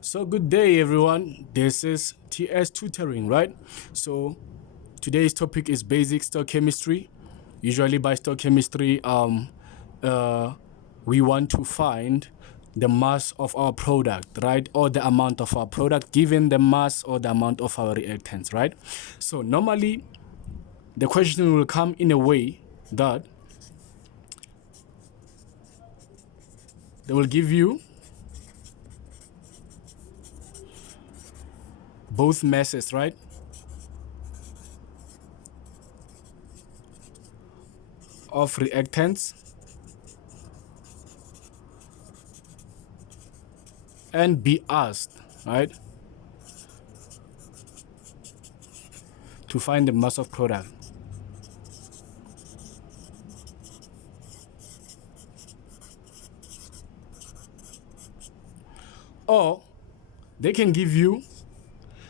So good day everyone, this is TS Tutoring, right? So today's topic is basic stoichiometry. Usually by stoichiometry, we want to find the mass of our product, right? Or the amount of our product given the mass or the amount of our reactants, right? So normally the question will come in a way that they will give you both masses, right? Of reactants and be asked, right, to find the mass of product. Or they can give you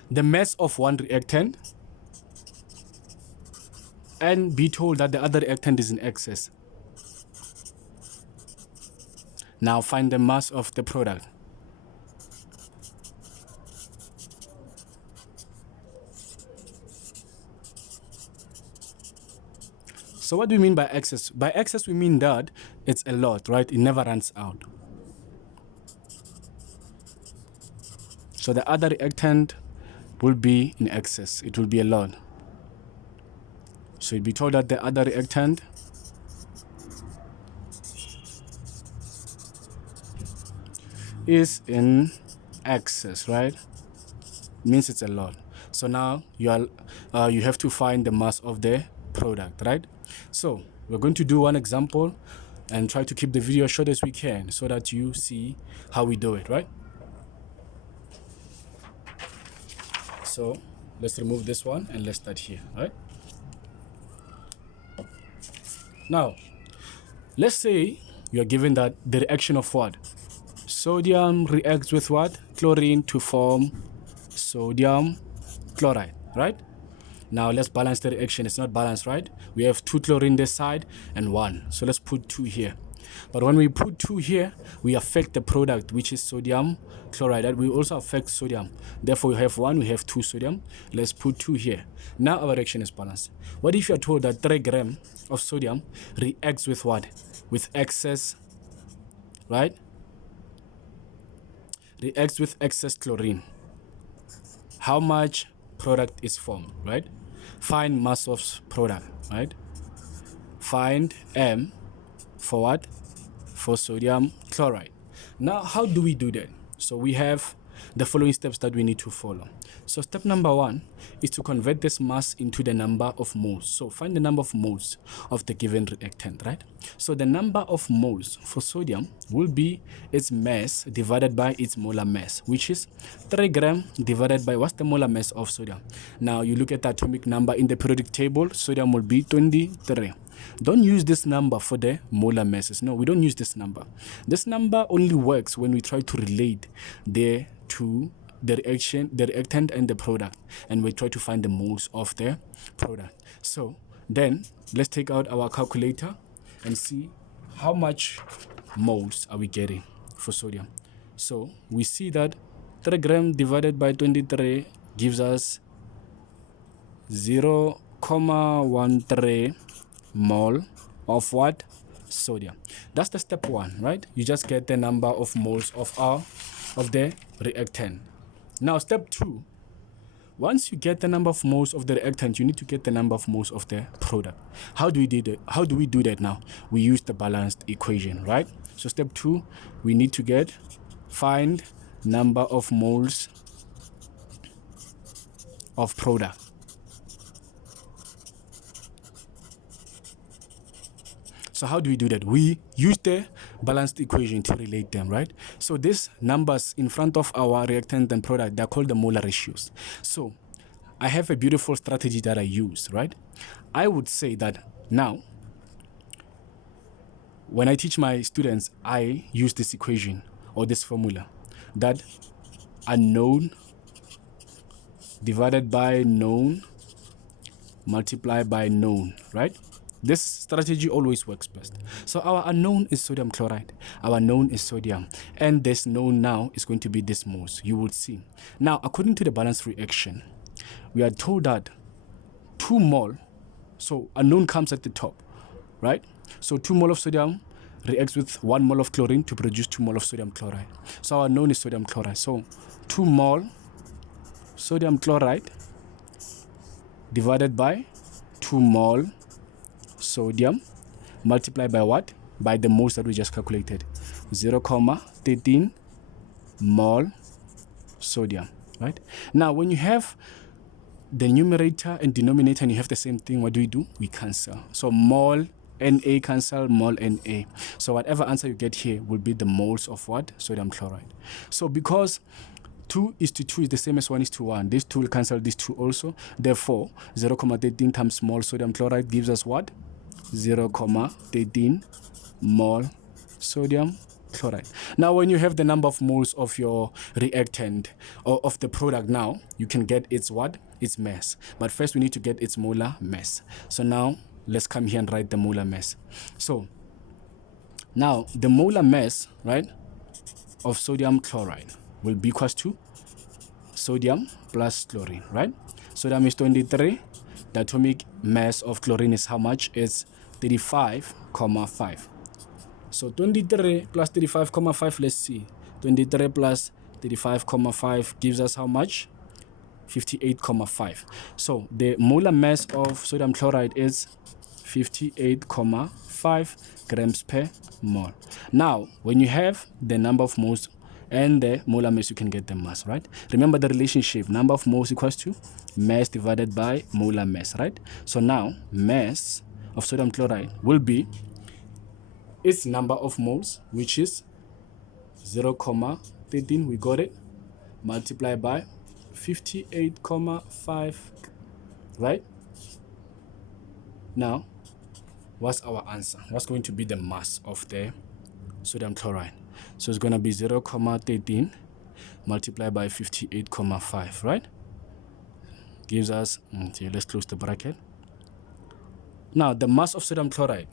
the mass of one reactant and be told that the other reactant is in excess. Now find the mass of the product. So what do we mean by excess? By excess we mean that it's a lot, right? It never runs out. So the other reactant will be in excess. It will be a lot. So you'd be told that the other reactant is in excess, right? Means it's a lot. So now you have to find the mass of the product, right? So we're going to do one example and try to keep the video as short as we can so that you see how we do it, right? So let's remove this one and let's start here, right? Now let's say you're given that the reaction of what? Sodium reacts with what? Chlorine to form sodium chloride, right? Now let's balance the reaction. It's not balanced, right? We have 2 chlorine this side and 1. So let's put 2 here. But when we put 2 here, we affect the product, which is sodium chloride. That will also affect sodium. Therefore, we have 1, we have 2 sodium. Let's put 2 here. Now our reaction is balanced. What if you are told that 3 grams of sodium reacts with what? With excess, right? Reacts with excess chlorine. How much product is formed, right? Find mass of product, right? Find M for what? For sodium chloride. Now, how do we do that? So we have the following steps that we need to follow. So step number 1 is to convert this mass into the number of moles. So find the number of moles of the given reactant, right? So the number of moles for sodium will be its mass divided by its molar mass, which is 3 grams divided by what's the molar mass of sodium. Now you look at the atomic number in the periodic table, sodium will be 23. Don't use this number for the molar masses. No, we don't use this number. This number only works when we try to relate the two, the reactant and the product, and we try to find the moles of the product. So then let's take out our calculator and see how much moles are we getting for sodium. So we see that 3 grams divided by 23 gives us 0.13 mole of what? Sodium. That's the step 1, right? You just get the number of moles of the reactant. Now step 2, once you get the number of moles of the reactant, you need to get the number of moles of the product. How do we do that? How do we do that now? We use the balanced equation, right? So step 2, we need to find number of moles of product. So how do we do that? We use the balanced equation to relate them, right? So these numbers in front of our reactant and product, they're called the molar ratios. So I have a beautiful strategy that I use, right? I would say that now, when I teach my students, I use this equation or this formula, that unknown divided by known multiplied by known, right? This strategy always works best. So our unknown is sodium chloride. Our known is sodium. And this known now is going to be this moles. You will see. Now, according to the balance reaction, we are told that 2 mole, so unknown comes at the top, right? So 2 mole of sodium reacts with 1 mole of chlorine to produce 2 mole of sodium chloride. So our known is sodium chloride. So 2 mole sodium chloride divided by 2 mole sodium multiplied by what? By the moles that we just calculated. 0,13 mole sodium, right? Now, when you have the numerator and denominator and you have the same thing, what do? We cancel. So mole Na cancel, mole Na. So whatever answer you get here will be the moles of what? Sodium chloride. So because 2:2 is the same as 1:1, this 2 will cancel this 2 also. Therefore, 0,13 times mole sodium chloride gives us what? 0,13 mole sodium chloride. Now, when you have the number of moles of your reactant or of the product now, you can get its what? Its mass. But first, we need to get its molar mass. So now, let's come here and write the molar mass. So now, the molar mass, right, of sodium chloride will be equals to sodium plus chlorine, right? Sodium is 23. The atomic mass of chlorine is how much? It's 35,5. So 23 plus 35,5, let's see. 23 plus 35,5 gives us how much? 58,5. So the molar mass of sodium chloride is 58,5 grams per mole. Now, when you have the number of moles and the molar mass, you can get the mass, right? Remember the relationship, number of moles equals to mass divided by molar mass, right? So now, mass of sodium chloride will be its number of moles, which is 0,13, we got it, multiplied by 58,5, right? Now, what's our answer? What's going to be the mass of the sodium chloride? So it's going to be 0,13 multiplied by 58,5, right? Gives us, okay, let's close the bracket. Now, the mass of sodium chloride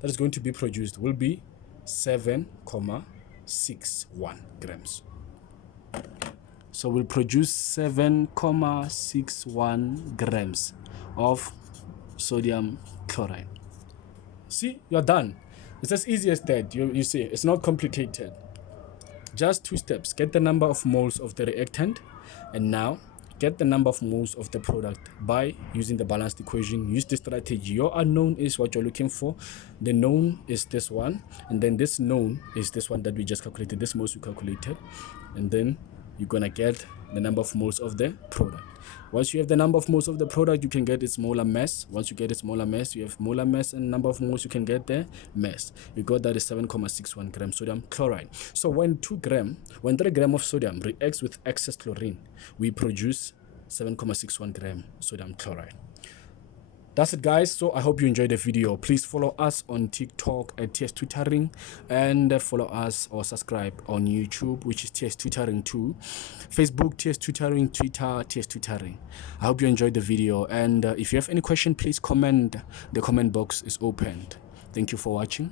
that is going to be produced will be 7,61 grams. So we'll produce 7,61 grams of sodium chloride. See, you're done. It's as easy as that. You see, it's not complicated. Just 2 steps. Get the number of moles of the reactant, and now get the number of moles of the product by using the balanced equation. Use the strategy. Your unknown is what you're looking for. The known is this one, and then this known is this one that we just calculated. This moles we calculated, and then you're gonna get the number of moles of the product. Once you have the number of moles of the product, you can get its molar mass. Once you get its molar mass, you have molar mass and number of moles, you can get the mass. We got that is 7,61 grams sodium chloride. So when 3 grams of sodium reacts with excess chlorine, we produce 7,61 grams sodium chloride. That's it, guys. So I hope you enjoyed the video. Please follow us on TikTok at TS Tutoring, and follow us or subscribe on YouTube, which is TS Tutoring 2, Facebook TS Tutoring, Twitter TS Tutoring. I hope you enjoyed the video, and if you have any question, please comment. The comment box is opened. Thank you for watching.